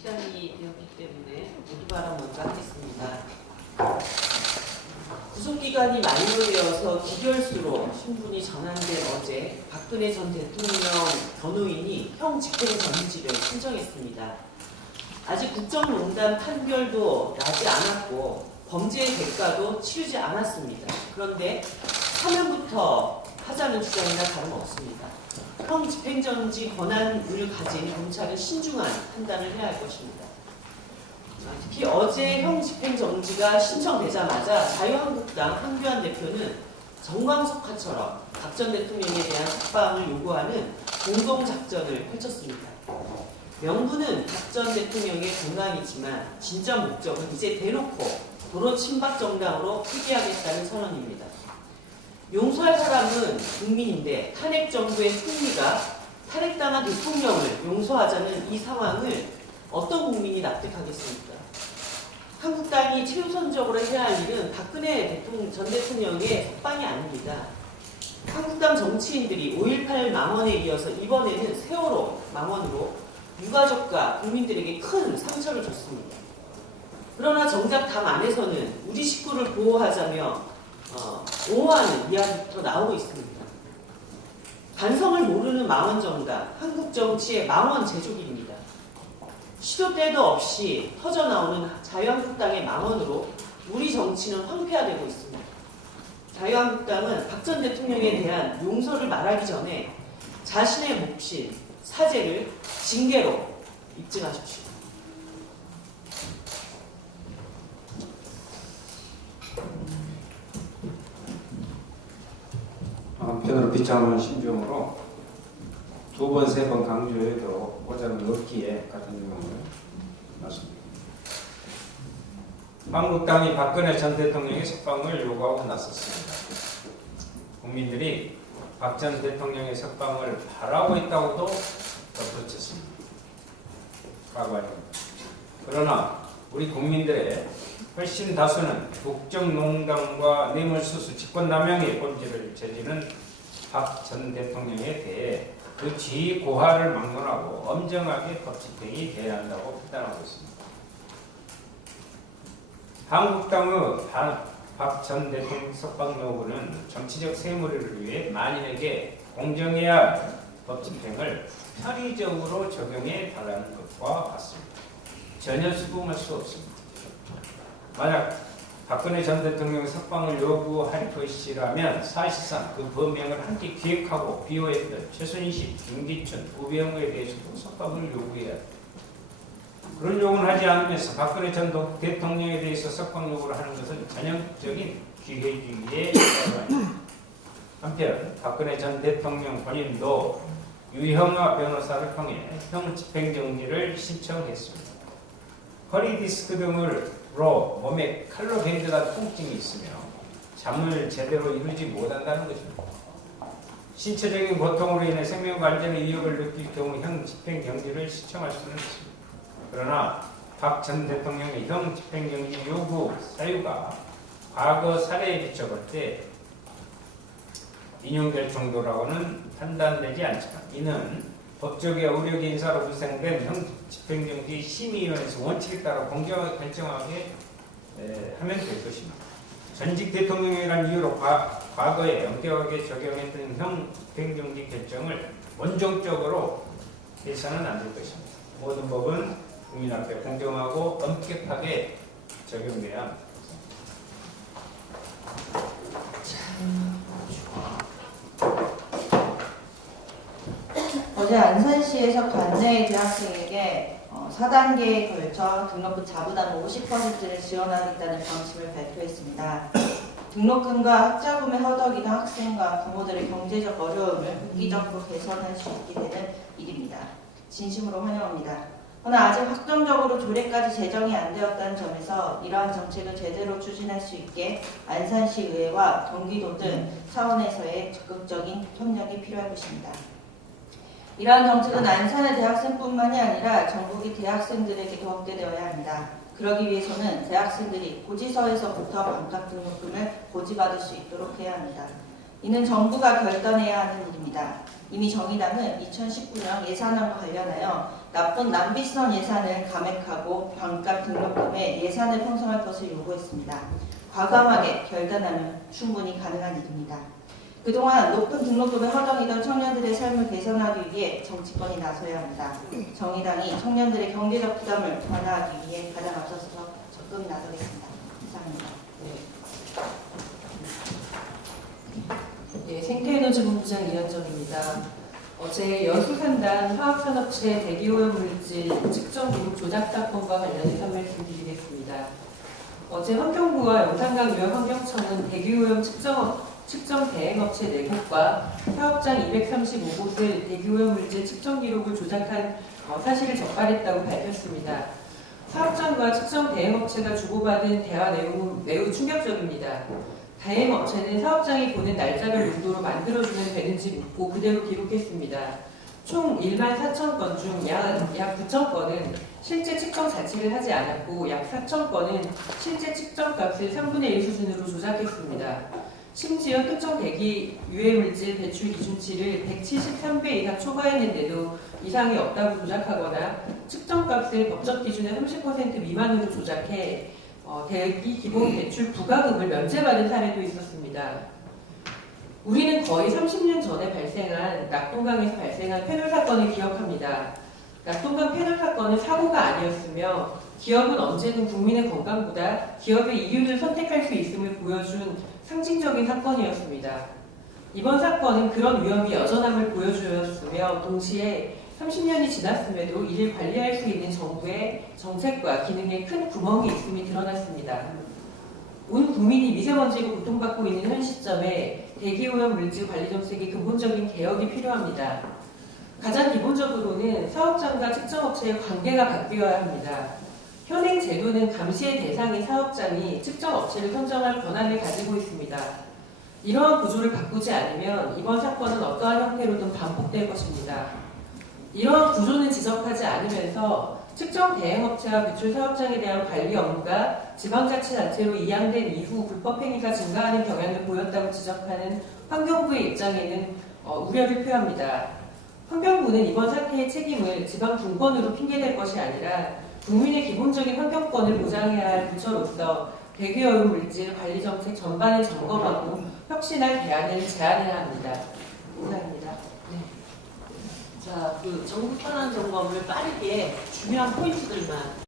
시간이 되었기 때문에 모두 발언 먼저 하겠습니다. 구속기간이 만료되어서 기결수로 신분이 전환된 어제 박근혜 전 대통령 변호인이 형 집행 정지를 신청했습니다. 아직 국정농단 판결도 나지 않았고 범죄의 대가도 치르지 않았습니다. 그런데 사면부터 하자는 주장이나 다름없습니다. 형 집행정지 권한을 가진 검찰은 신중한 판단을 해야 할 것입니다. 특히 어제 형 집행정지가 신청되자마자 자유한국당 황교안 대표는 정광석화처럼 박 전 대통령에 대한 석방을 요구하는 공동작전을 펼쳤습니다. 명분은 박 전 대통령의 건강이지만 진짜 목적은 이제 대놓고 도로 친박 정당으로 폐기하겠다는 선언입니다. 용서할 사람은 국민인데 탄핵 정부의 총리가 탄핵당한 대통령을 용서하자는 이 상황을 어떤 국민이 납득하겠습니까? 한국당이 최우선적으로 해야 할 일은 박근혜 전 대통령의 석방이 아닙니다. 한국당 정치인들이 5.18 망언에 이어서 이번에는 세월호 망언으로 유가족과 국민들에게 큰 상처를 줬습니다. 그러나 정작 당 안에서는 우리 식구를 보호하자며 옹호하는 이야기부터 나오고 있습니다. 반성을 모르는 망언 정당, 한국 정치의 망언 제조기입니다. 시도 때도 없이 터져나오는 자유한국당의 망언으로 우리 정치는 황폐화되고 있습니다. 자유한국당은 박 전 대통령에 대한 용서를 말하기 전에 자신의 몫인 사죄를 징계로 입증하십시오. 한편으로 비참한 심정으로 두 번, 세 번 강조해도 보장은 없기에 같은 경우를 말씀드립니다. 한국당이 박근혜 전 대통령의 석방을 요구하고 나섰습니다. 국민들이 박 전 대통령의 석방을 바라고 있다고도 덧붙였습니다. 그러나 우리 국민들의 훨씬 다수는 국정농단과 뇌물수수 직권남용의 본질을 저지른 박 전 대통령에 대해 그 지위 고하를 막론하고 엄정하게 법 집행이 돼야 한다고 판단하고 있습니다. 한국당의 박 전 대통령 석방 요구는 정치적 세무를 위해 만인에게 공정해야 할 법 집행을 편의적으로 적용해 달라는 것과 같습니다. 전혀 수긍할 수 없습니다. 만약 박근혜 전 대통령 석방을 요구할 것이라면 사실상 그 범행을 함께 기획하고 비호했던 최순실, 김기춘, 우병우에 대해서도 석방을 요구해야 합니다. 그런 요구는 하지 않으면서 박근혜 전 대통령에 대해서 석방 요구를 하는 것은 전형적인 기회주의의 결과입니다. 한편 박근혜 전 대통령 본인도 유형아 변호사를 통해 형 집행정지를 신청했습니다. 허리 디스크 등으로 몸에 칼로 베인 듯한 통증이 있으며 잠을 제대로 이루지 못한다는 것입니다. 신체적인 고통으로 인해 생명과 안전의 위협을 느낄 경우 형 집행정지를 신청할 수는 있습니다. 그러나 박 전 대통령의 형 집행정지 요구 사유가 과거 사례에 비춰볼 때 인용될 정도라고는 판단되지 않지만 이는 법조계 의료계 인사로 구성된 형 집행정지 심의위원회에서 원칙에 따라 공정하게 결정하게 하면 될 것입니다. 전직 대통령이라는 이유로 과거에 엄격하게 적용했던 형 집행정지 결정을 원정적으로 해서는 안 될 것입니다. 모든 법은 국민 앞에 공정하고 엄격하게 적용돼야 합니다. 어제 안산시에서 관내 대학생에게 4단계에 걸쳐 등록금 자부담 50%를 지원하겠다는 방침을 발표했습니다. 등록금과 학자금의 허덕이던 학생과 부모들의 경제적 어려움을 획기적으로 개선할 수 있게 되는 일입니다. 진심으로 환영합니다. 그러나 아직 확정적으로 조례까지 제정이 안 되었다는 점에서 이러한 정책을 제대로 추진할 수 있게 안산시 의회와 경기도 등 차원에서의 적극적인 협력이 필요할 것입니다. 이러한 정책은 안산의 대학생뿐만이 아니라 전국의 대학생들에게도 확대되어야 합니다. 그러기 위해서는 대학생들이 고지서에서부터 반값 등록금을 고지받을 수 있도록 해야 합니다. 이는 정부가 결단해야 하는 일입니다. 이미 정의당은 2019년 예산안과 관련하여 나쁜 낭비성 예산을 감액하고 반값 등록금에 예산을 편성할 것을 요구했습니다. 과감하게 결단하면 충분히 가능한 일입니다. 그동안 높은 등록금에 허덕이던 청년들의 삶을 개선하기 위해 정치권이 나서야 합니다. 정의당이 청년들의 경제적 부담을 완화하기 위해 가장 앞서서 적극 나서겠습니다. 이상입니다. 네, 생태에너지본부장 이현정입니다. 어제 여수산단 화학산업체 대기오염물질 측정 기록 조작 사건과 관련해서 말씀드리겠습니다. 어제 환경부와 영산강 유역환경청은 대기오염 측정 대행업체 4곳과 사업장 235곳을 대기오염물질 측정 기록을 조작한 사실을 적발했다고 밝혔습니다. 사업장과 측정 대행업체가 주고받은 대화 내용은 매우 충격적입니다. 대행업체는 사업장이 보낸 날짜별 용도로 만들어주면 되는지 묻고 그대로 기록했습니다. 총 1만 4천 건 중 약 9천 건은 실제 측정 자체를 하지 않았고 약 4천 건은 실제 측정값을 3분의 1 수준으로 조작했습니다. 심지어 특정 대기 유해물질 배출 기준치를 173배 이상 초과했는데도 이상이 없다고 조작하거나 측정값을 법적 기준의 30% 미만으로 조작해 대기 기본 배출 부과금을 면제받은 사례도 있었습니다. 우리는 거의 30년 전에 발생한 낙동강에서 발생한 페놀 사건을 기억합니다. 낙동강 페놀 사건은 사고가 아니었으며 기업은 언제든 국민의 건강보다 기업의 이윤을 선택할 수 있음을 보여준 상징적인 사건이었습니다. 이번 사건은 그런 위험이 여전함을 보여주었으며 동시에 30년이 지났음에도 이를 관리할 수 있는 정부의 정책과 기능에 큰 구멍이 있음이 드러났습니다. 온 국민이 미세먼지로 고통받고 있는 현 시점에 대기오염 물질 관리 정책의 근본적인 개혁이 필요합니다. 가장 기본적으로는 사업장과 측정업체의 관계가 바뀌어야 합니다. 현행 제도는 감시의 대상인 사업장이 측정업체를 선정할 권한을 가지고 있습니다. 이러한 구조를 바꾸지 않으면 이번 사건은 어떠한 형태로든 반복될 것입니다. 이러한 구조는 지적하지 않으면서 측정 대행업체와 배출 사업장에 대한 관리 업무가 지방자치단체로 이양된 이후 불법 행위가 증가하는 경향을 보였다고 지적하는 환경부의 입장에는 우려를 표합니다. 환경부는 이번 사태의 책임을 지방 분권으로 핑계댈 것이 아니라 국민의 기본적인 환경권을 보장해야 할 부처로서 대기오염 물질 관리 정책 전반을 점검하고 혁신할 대안을 제안해야 합니다. 이상입니다. 자, 그 정부 현안 점검을 빠르게 중요한 포인트들만